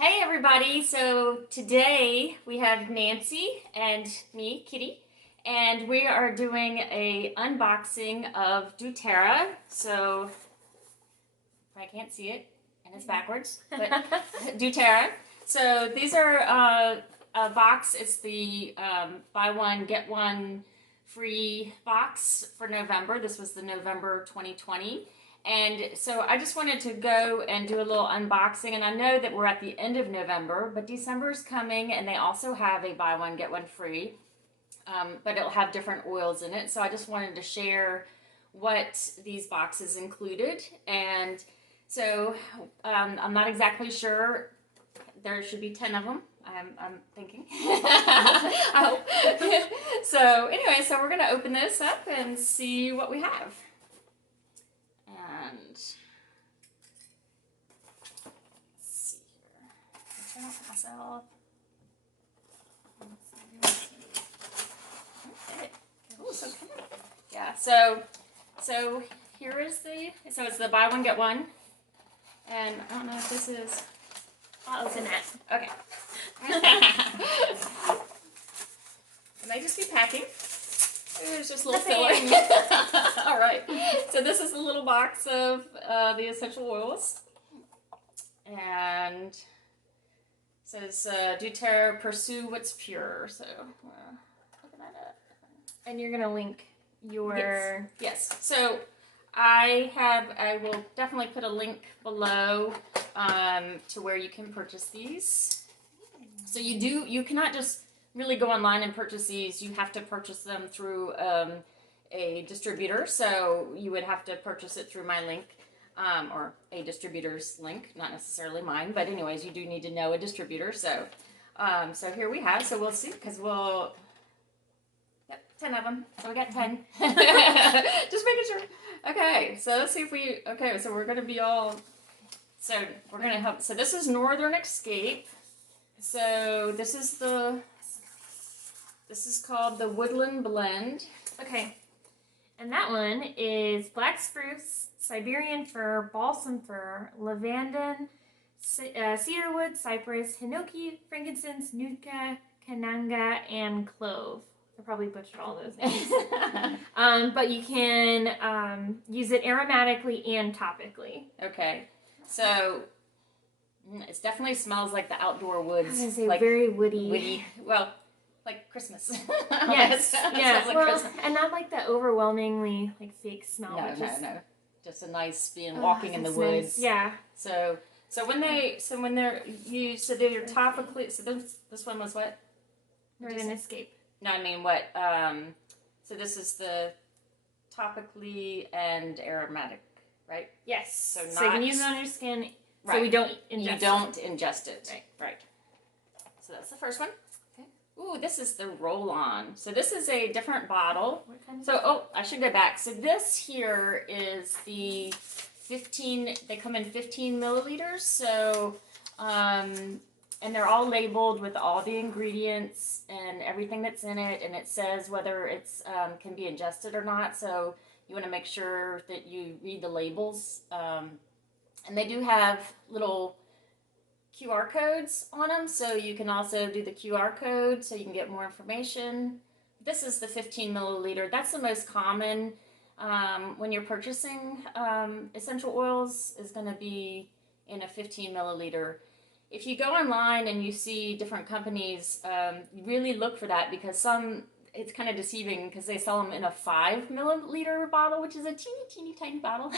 Hey everybody, so today we have Nancy and me, Kitty, and we are doing a unboxing of doTERRA. So, I can't see it, and it's backwards, but doTERRA. So these are a box, it's the buy one, get one free box for November. This was the November 2020. And so I just wanted to go and do a little unboxing, and I know that we're at the end of November, but December's coming, and they also have a buy one, get one free, but it'll have different oils in it. So I just wanted to share what these boxes included, and so I'm not exactly sure. There should be 10 of them. I'm thinking. I hope. So anyway, so we're going to open this up and see what we have. And let's see here. Turn off myself. Okay. Ooh, so cute. Yeah. So here is it's the buy one get one, and I don't know if this is. I'll open that. Okay. It may just be packing. It's just a little filler. All right. So this is a little box of the essential oils, and it says doTERRA Pursue What's Pure. So open that up. And you're gonna link your yes. So I will definitely put a link below to where you can purchase these. So you cannot just really go online and purchase these. You have to purchase them through a distributor. So you would have to purchase it through my link or a distributor's link, not necessarily mine. But anyways, you do need to know a distributor. So so here we have. So we'll see because we'll. Yep, 10 of them. So we got 10. Just making sure. Okay, so let's see if we. Okay, so we're gonna be all. So we're gonna help. So this is Northern Escape. So this is called the Woodland Blend. okay. And that one is black spruce, Siberian fir, balsam fir, lavandin, cedarwood, cypress, hinoki, frankincense, nuka, kananga, and clove. I probably butchered all those names. But you can use it aromatically and topically. Okay, so it definitely smells like the outdoor woods. I was gonna say like very woody. Woody. Well, like Christmas. Yes. Yeah. Like Well, Christmas. and not like the overwhelmingly like fake smell. No. Just a nice being walking in the woods. Nice. Yeah. So when they're used, so they're topically. So this one was what? Northern Escape. No, I mean what? So this is the topically and aromatic, right? Yes. So you can use it on your skin. Right. So we don't ingest You it. don't ingest it. Right. So that's the first one. Okay. Ooh, this is the roll-on. So this is a different bottle. What kind of So I should go back. So this here is the 15. They come in 15 milliliters. So and they're all labeled with all the ingredients and everything that's in it, and it says whether it's can be ingested or not. So you want to make sure that you read the labels. And they do have little QR codes on them, so you can also do the QR code so you can get more information. This is the 15 milliliter. That's the most common when you're purchasing essential oils, is going to be in a 15 milliliter. If you go online and you see different companies, really look for that, because it's kind of deceiving because they sell them in a 5 milliliter bottle, which is a teeny tiny bottle.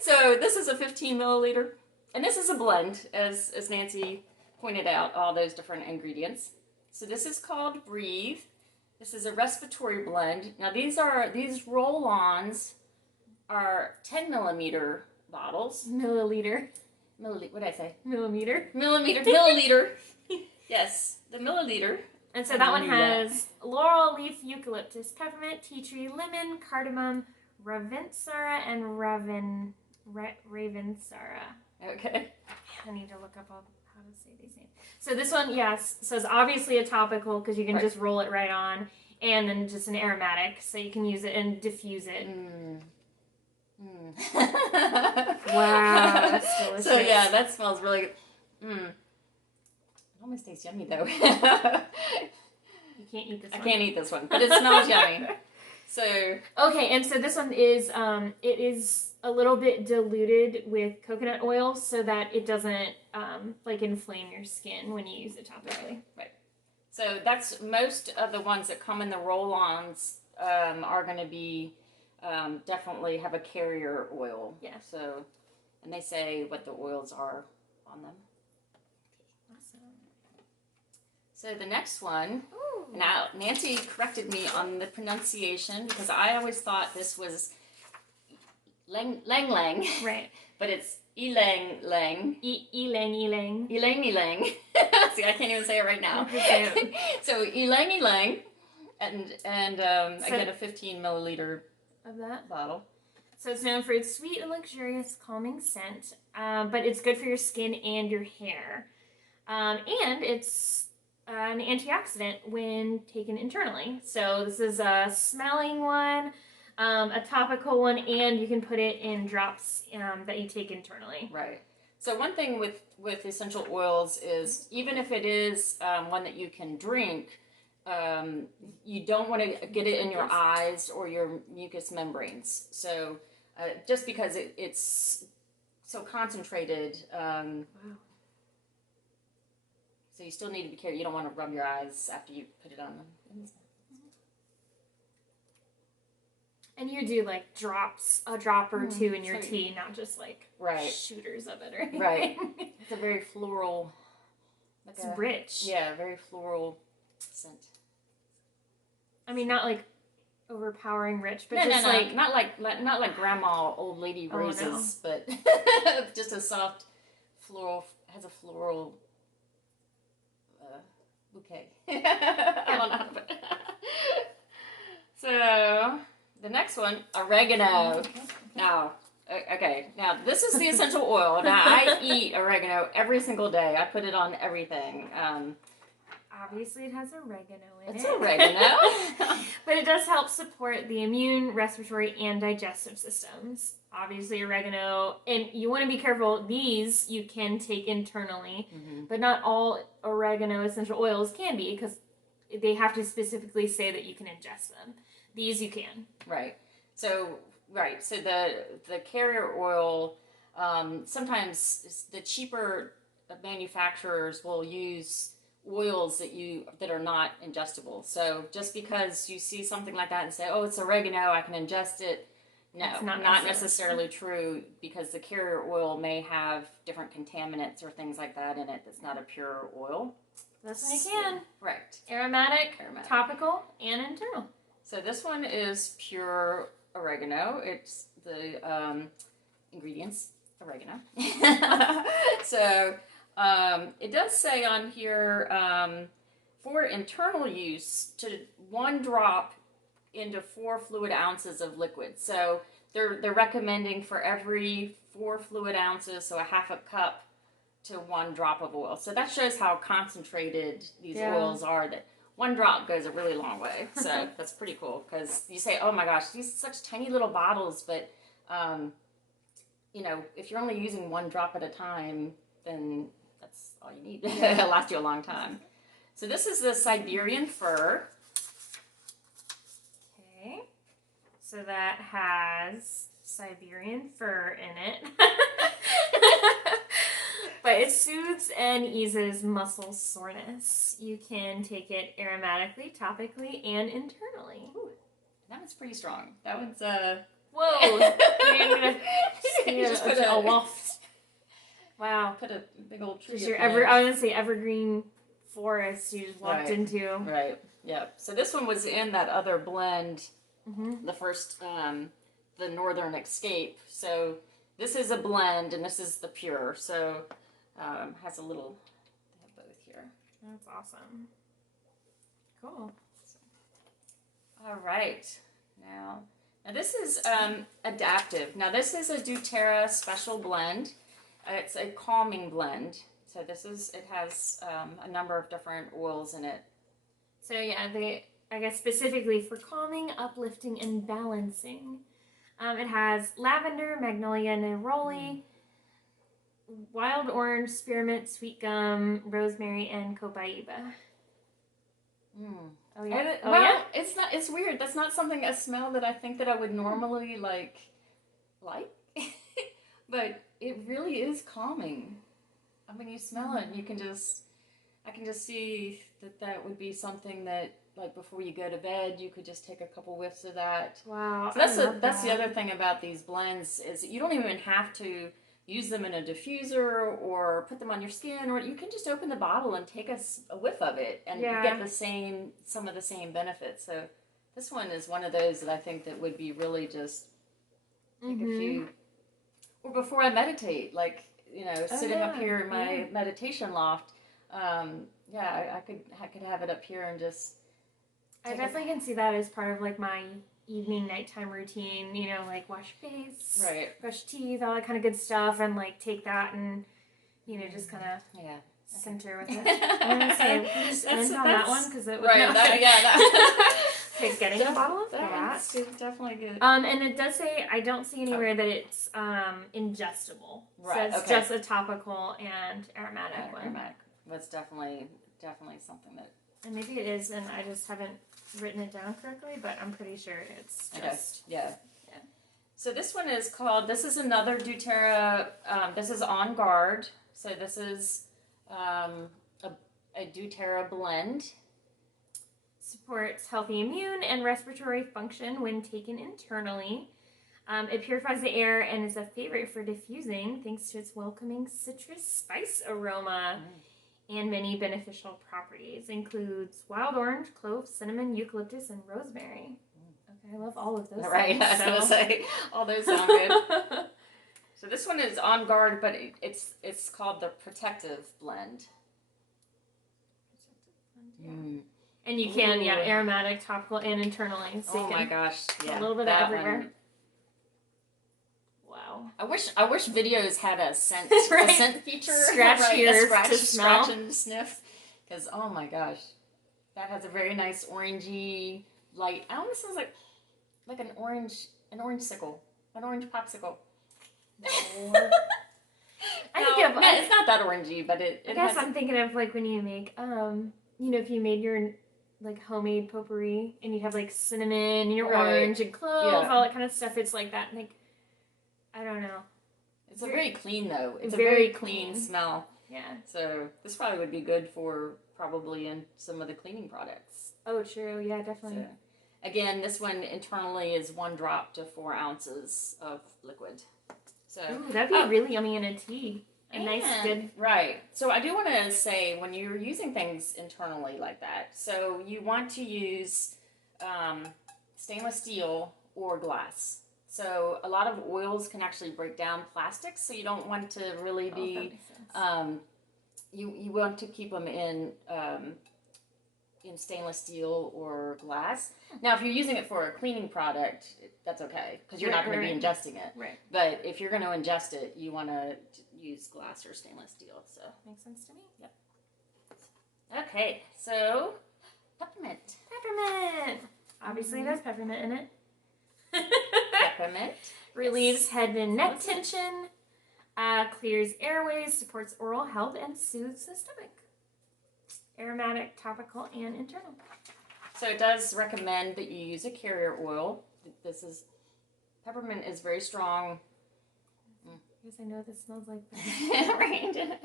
So this is a 15 milliliter, and this is a blend, as Nancy pointed out, all those different ingredients. So this is called Breathe. This is a respiratory blend. Now these roll-ons are 10 millimeter bottles. milliliter? What did I say? Millimeter. Milliliter. Yes, the milliliter. And so that one has laurel leaf, eucalyptus, peppermint, tea tree, lemon, cardamom, ravensara, and ravensara. Okay. I need to look up how to say these names. So this one, yes, so it's obviously a topical because you can just roll it right on, and then just an aromatic, so you can use it and diffuse it. Wow, that's delicious. So yeah, that smells really good. It almost tastes yummy though. You can't eat this one. I can't eat this one, but it smells yummy. So okay, and so this one is it is a little bit diluted with coconut oil so that it doesn't like inflame your skin when you use it topically. Right. So that's most of the ones that come in the roll-ons are going to be definitely have a carrier oil. Yeah. So, and they say what the oils are on them. Awesome. So the next one. Ooh. Now, Nancy corrected me on the pronunciation because I always thought this was Ylang Ylang, Right. but it's Ylang Ylang. Ylang Ylang. Ylang Ylang. See, I can't even say it right now. So Ylang Ylang, and I get a 15 milliliter of that bottle. So it's known for its sweet and luxurious calming scent, but it's good for your skin and your hair, and it's an antioxidant when taken internally. So this is a smelling one, a topical one, and you can put it in drops that you take internally. Right. So one thing with essential oils is even if it is one that you can drink, you don't want to get it in your eyes or your mucous membranes. So just because it's so concentrated. Wow. So you still need to be careful. You don't want to rub your eyes after you put it on them. And you do like a drop or two in your tea, not just like shooters of it or anything. Right. It's a very floral. Like it's rich. Yeah, very floral scent. I mean, not like overpowering rich, but not like grandma old lady roses, but just a soft floral. Has a floral. Bouquet. I don't know how to put it. So the next one, oregano. Now, okay. Now this is the essential oil. Now I eat oregano every single day. I put it on everything. Obviously, it has oregano in it. It's oregano, but it does help support the immune, respiratory, and digestive systems. Obviously, oregano, and you want to be careful. These you can take internally, but not all oregano essential oils can be because they have to specifically say that you can ingest them. These you can. Right. So the carrier oil. Sometimes the cheaper manufacturers will use oils that are not ingestible. So just because you see something like that and say, "Oh, it's oregano, I can ingest it." No, it's not necessarily true because the carrier oil may have different contaminants or things like that in it that's not a pure oil. This one you can. Right. Aromatic, topical, and internal. So this one is pure oregano. It's the ingredients, oregano. So it does say on here for internal use to 1 drop into 4 fluid ounces of liquid. So they're recommending for every 4 fluid ounces, so a half a cup to 1 drop of oil. So that shows how concentrated these oils are. That 1 drop goes a really long way. So that's pretty cool because you say, oh my gosh, these are such tiny little bottles, but you know, if you're only using 1 drop at a time, then that's all you need. It'll last you a long time. So this is the Siberian Fur. Okay. So that has Siberian fur in it. But it soothes and eases muscle soreness. You can take it aromatically, topically, and internally. Ooh, that one's pretty strong. That one's Whoa! Just put a waft. Wow. Put a big old tree. I was gonna say evergreen forest you just walked into. Right. Yeah. So this one was in that other blend, the first, the Northern Escape. So this is a blend, and this is the pure. So has a little. They have both here. That's awesome. Cool. All right. Now this is adaptive. Now this is a doTERRA special blend. It's a calming blend. So it has a number of different oils in it. So yeah, I guess specifically for calming, uplifting, and balancing. It has lavender, magnolia neroli, wild orange, spearmint, sweet gum, rosemary, and copaiba. Oh yeah. Well, it's not. It's weird. That's not something a smell that I think that I would normally like, but it really is calming. I mean, you smell it, and you can just. I can just see that would be something that, like, before you go to bed, you could just take a couple whiffs of that. Wow. So that's the other thing about these blends is you don't even have to use them in a diffuser or put them on your skin, or you can just open the bottle and take a whiff of it, and you get some of the same benefits. So this one is one of those that I think that would be really just take a few, or before I meditate, like, sitting up here in my meditation loft. I could have it up here and just. I definitely can see that as part of like my evening nighttime routine. Like wash your face, brush teeth, all that kind of good stuff, and like take that and just kind of center with it. I'm gonna say just end on that one because it was getting a bottle of that. It's definitely good. And it does say I don't see anywhere that it's ingestible. Right. So it's just a topical and aromatic one. Aromatic. That's definitely something that. And maybe it is, and I just haven't written it down correctly, but I'm pretty sure it's just. Yeah. So this one is called. This is another doTERRA. This is On Guard. So this is a doTERRA blend. Supports healthy immune and respiratory function when taken internally. It purifies the air and is a favorite for diffusing thanks to its welcoming citrus spice aroma and many beneficial properties. Includes wild orange, clove, cinnamon, eucalyptus, and rosemary. Okay, I love all of those. Right, I was going to say, all those sound good. So this one is On Guard, but it's called the Protective Blend. And you can, aromatic, topical, and internally. So my gosh, a little bit of everywhere. One. Wow. I wish videos had a scent feature. Scratch here to smell. Scratch and sniff. Because, oh my gosh, that has a very nice orangey light. It almost sounds like an orange sickle, an orange popsicle. No. It's not that orangey, but I guess I'm thinking of like when you make, if you made your like homemade potpourri and you have like cinnamon and your orange and cloves, all that kind of stuff. It's like that, like, I don't know. It's very clean though. It's a very clean smell. Yeah. So this probably would be good for probably in some of the cleaning products. Oh, true. Yeah, definitely. So, again, this one internally is 1 drop to 4 ounces of liquid. So that'd be really yummy in a tea. Nice, good. Right. So I do want to say when you're using things internally like that, so you want to use stainless steel or glass. So a lot of oils can actually break down plastics, so you don't want to really be. You want to keep them in stainless steel or glass. Now, if you're using it for a cleaning product, that's okay because you're not going to be ingesting it. Right. But if you're going to ingest it, you want to use glass or stainless steel. So makes sense to me. Yep. Okay, so peppermint. Peppermint. Obviously, there's peppermint in it. Peppermint relieves head and neck tension, clears airways, supports oral health, and soothes the stomach. Aromatic, topical, and internal. So it does recommend that you use a carrier oil. Peppermint is very strong. Yes, I know this smells like right.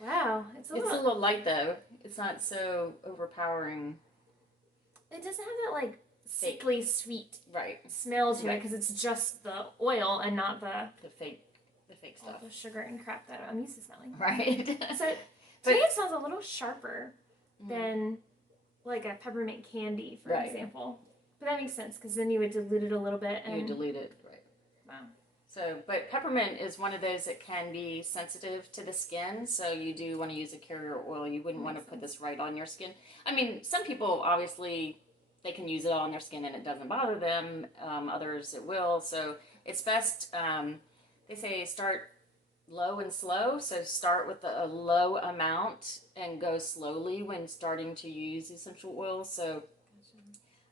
Wow. It's a little light though. It's not so overpowering. It doesn't have that like sickly sweet smell to it because it's just the oil and not the fake stuff. The sugar and crap that I'm used to smelling. Right. So to me it smells a little sharper than like a peppermint candy, for example. But that makes sense because then you would dilute it a little bit. You dilute it, right. Wow. So, but peppermint is one of those that can be sensitive to the skin, so you do want to use a carrier oil. You wouldn't want to put this right on your skin. I mean, some people, obviously, they can use it on their skin and it doesn't bother them. Others, it will. So, it's best, they say start low and slow. So, start with a low amount and go slowly when starting to use essential oils. So,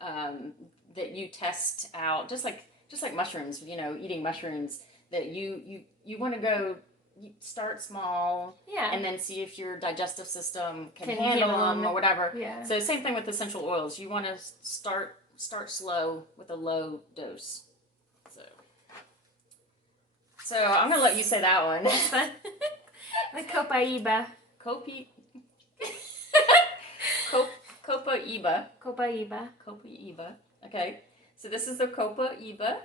that you test out, just like mushrooms, eating mushrooms, that you want to go you start small, Yeah. and then see if your digestive system can Can handle handle them them. or whatever. Yeah. So same thing with essential oils. You want to start slow with a low dose. So I'm gonna let you say that one. The Copaiba. Copaiba. Copaiba. Copaiba. Okay. So this is the Copaiba.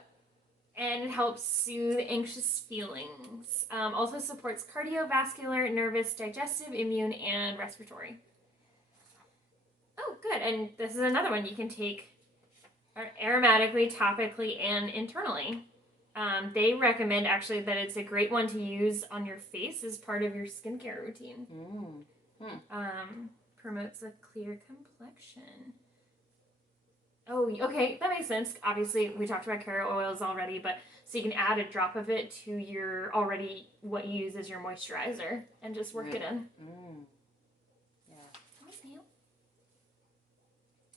And it helps soothe anxious feelings. Also supports cardiovascular, nervous, digestive, immune, and respiratory. Oh, good. And this is another one you can take aromatically, topically, and internally. They recommend actually that it's a great one to use on your face as part of your skincare routine. Promotes a clear complexion. Oh, okay, that makes sense. Obviously, we talked about carrot oils already, but so you can add a drop of it to your already what you use as your moisturizer and just work it in. Yeah. Nice nail.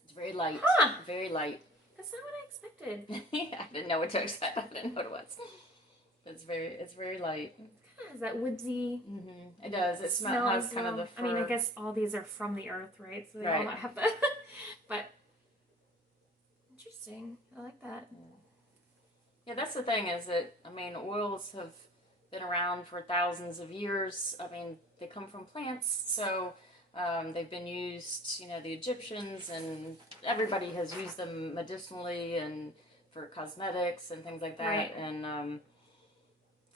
It's very light. Huh. Very light. That's not what I expected. I didn't know what to expect. I didn't know what it was. It's very light. It kind of has that woodsy. Mm-hmm. It does. It smells kind of the fur. I mean, I guess all these are from the earth, right? So they all might have that. But interesting. I like that. Yeah, that's the thing is that, I mean, oils have been around for thousands of years. I mean, they come from plants, so they've been used, the Egyptians and everybody has used them medicinally and for cosmetics and things like that, and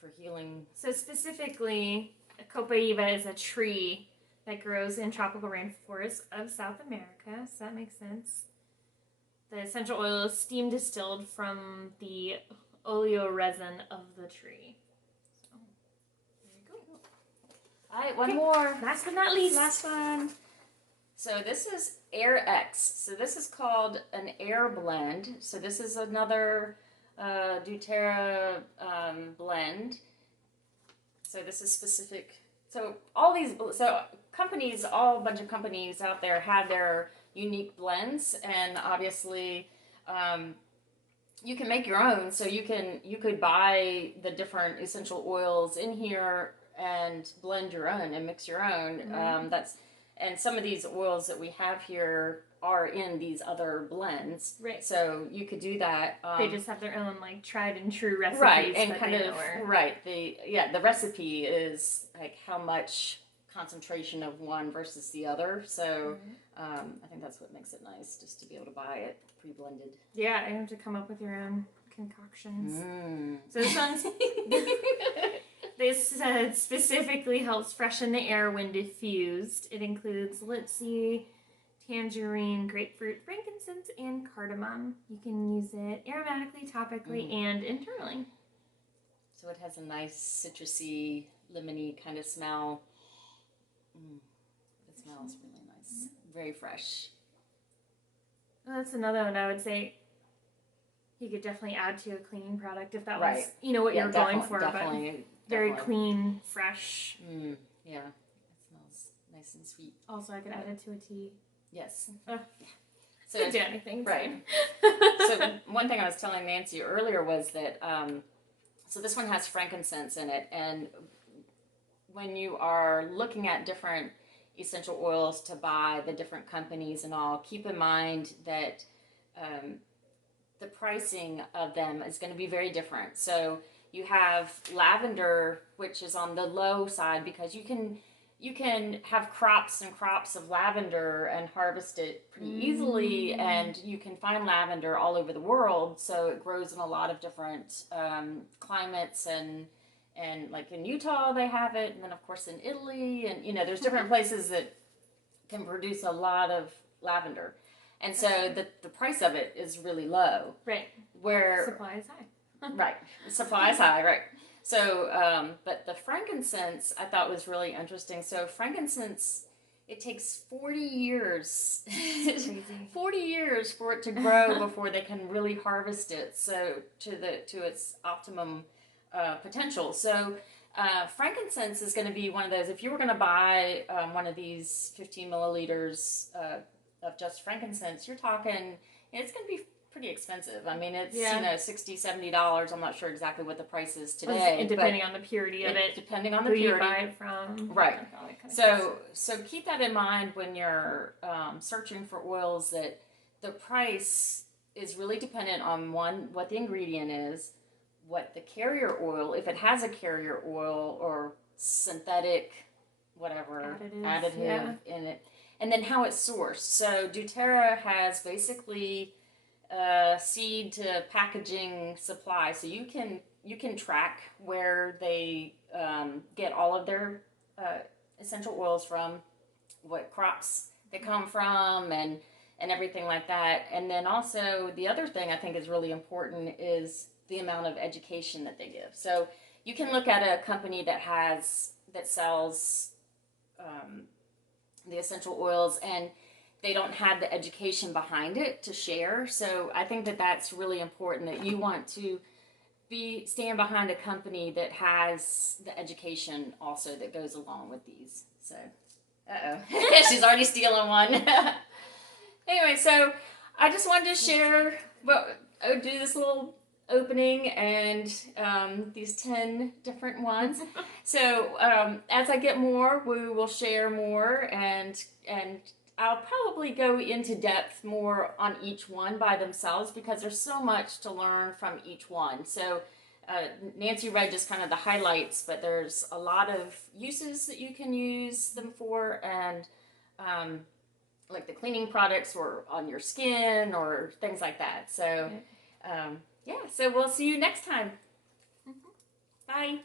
for healing. So specifically, Copaiba is a tree that grows in tropical rainforests of South America, so that makes sense. The essential oil is steam distilled from the oleoresin of the tree. So, there you go. All right, one more. Last but not least. Last one. So this is Air X. So this is called an air blend. So this is another doTERRA blend. So this is specific. So companies, a bunch of companies out there have their unique blends, and obviously you can make your own. So you could buy the different essential oils in here and blend your own and mix your own. And some of these oils that we have here are in these other blends. Right. So you could do that. They just have their own tried and true recipes. Right, and the recipe is like how much concentration of one versus the other. So I think that's what makes it nice, just to be able to buy it pre-blended. Yeah, you have to come up with your own concoctions. So this one's this specifically helps freshen the air when diffused. It includes linseed, tangerine, grapefruit, frankincense, and cardamom. You can use it aromatically, topically, and internally. So it has a nice citrusy, lemony kind of smell. It smells really nice. Very fresh. Well, that's another one I would say you could definitely add to a cleaning product if that was, what you're going for. Definitely. Very clean, fresh. Yeah, it smells nice and sweet. Also, I could add it to a tea. Yes. So could do anything. Right. So one thing I was telling Nancy earlier was that, so this one has frankincense in it, and when you are looking at different essential oils to buy, the different companies and all, keep in mind that the pricing of them is going to be very different. So you have lavender, which is on the low side because you can have crops and crops of lavender and harvest it pretty easily, and you can find lavender all over the world. So it grows in a lot of different climates, and like in Utah they have it, and then of course in Italy, and there's different places that can produce a lot of lavender, and so the price of it is really low. Right. Where supply is high. Right. Supply is high, right. So, but the frankincense I thought was really interesting. So frankincense, it takes 40 years, 40 years for it to grow before they can really harvest it. So to its optimum potential. So frankincense is going to be one of those, if you were going to buy one of these 15 milliliters of just frankincense, you're talking, it's going to be pretty expensive. I mean, it's Yeah. $60, $70. I'm not sure exactly what the price is today. And depending on the purity of it. Depending on the Who purity. you buy it from. Right. All that kind of stuff. So keep that in mind when you're searching for oils, that the price is really dependent on, one, what the ingredient is, what the carrier oil, if it has a carrier oil or synthetic, whatever, additive in it, and then how it's sourced. So doTERRA has basically seed to packaging supply, so you can track where they get all of their essential oils from, what crops they come from, and everything like that. And then also the other thing I think is really important is the amount of education that they give. So you can look at a company that sells the essential oils, and they don't have the education behind it to share. So I think that that's really important, that you want to stand behind a company that has the education also that goes along with these. So, she's already stealing one. Anyway, so I just wanted to share do this little opening and these 10 different ones. So as I get more, we will share more, and I'll probably go into depth more on each one by themselves, because there's so much to learn from each one. So Nancy read just kind of the highlights, but there's a lot of uses that you can use them for, and like the cleaning products or on your skin or things like that. So yeah, so we'll see you next time. Bye.